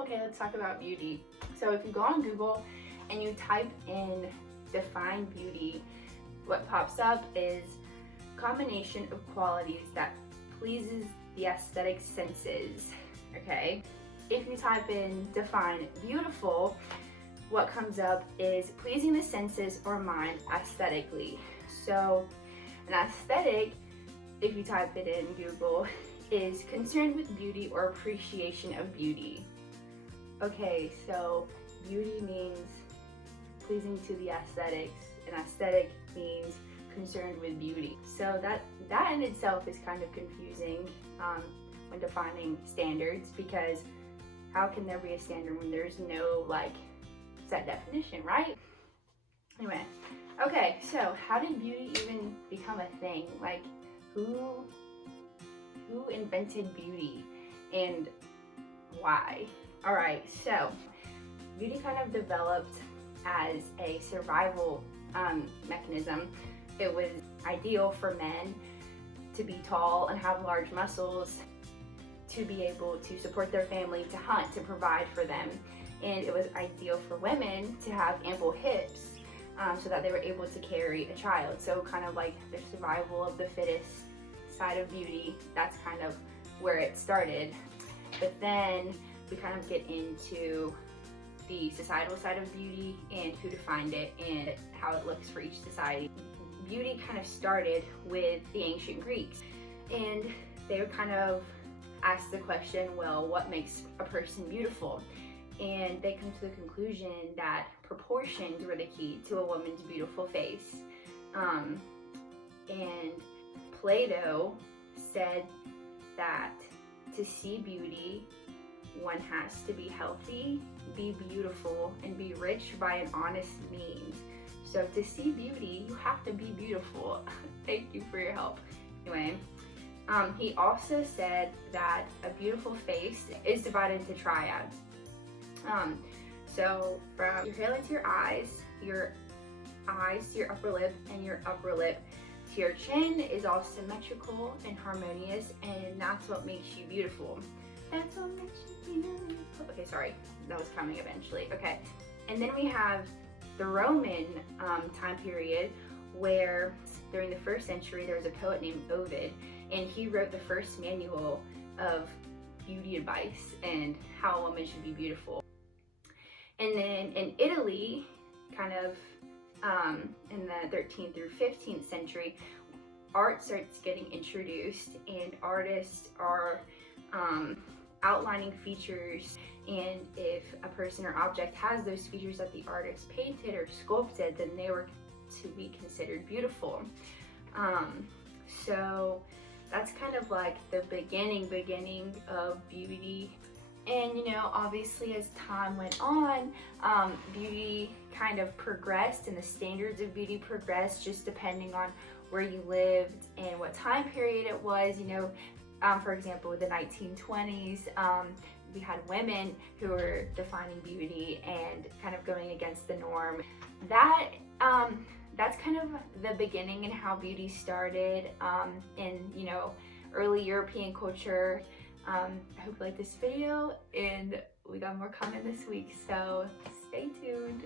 Okay, let's talk about beauty. So if you go on Google and you type in define beauty, what pops up is combination of qualities that pleases the aesthetic senses, okay? If you type in define beautiful, what comes up is pleasing the senses or mind aesthetically. So an aesthetic, if you type it in Google, is concerned with beauty or appreciation of beauty. Okay, so beauty means pleasing to the aesthetics, and aesthetic means concerned with beauty. So that in itself is kind of confusing when defining standards, because how can there be a standard when there's no like set definition, right? Anyway, okay, so how did beauty even become a thing? Like who invented beauty and why? All right, so beauty kind of developed as a survival mechanism. It was ideal for men to be tall and have large muscles, to be able to support their family, to hunt, to provide for them. And it was ideal for women to have ample hips so that they were able to carry a child. So kind of like the survival of the fittest side of beauty, that's kind of where it started. But then we kind of get into the societal side of beauty and who defined it and how it looks for each society. Beauty kind of started with the ancient Greeks, and they would kind of ask the question, well, what makes a person beautiful? And they come to the conclusion that proportions were the key to a woman's beautiful face. And Plato said that to see beauty, one has to be healthy, be beautiful, and be rich by an honest means. So to see beauty, you have to be beautiful. Thank you for your help. Anyway, he also said that a beautiful face is divided into triads. So from your hairline to your eyes to your upper lip, and your upper lip to your chin is all symmetrical and harmonious, and that's what makes you beautiful. That's what makes you beautiful. Okay, sorry, that was coming eventually. Okay, and then we have the Roman time period, where during the 1st century there was a poet named Ovid, and he wrote the first manual of beauty advice and how a woman should be beautiful. And then in Italy, kind of in the 13th through 15th century, art starts getting introduced, and artists are outlining features, and if a person or object has those features that the artist painted or sculpted, then they were to be considered beautiful. So that's kind of like the beginning of beauty. And you know, obviously as time went on, beauty kind of progressed, and the standards of beauty progressed just depending on where you lived and what time period it was. You know, for example, the 1920s, we had women who were defining beauty and kind of going against the norm. That's kind of the beginning and how beauty started in, you know, early European culture. I hope you like this video, and we got more coming this week, so stay tuned.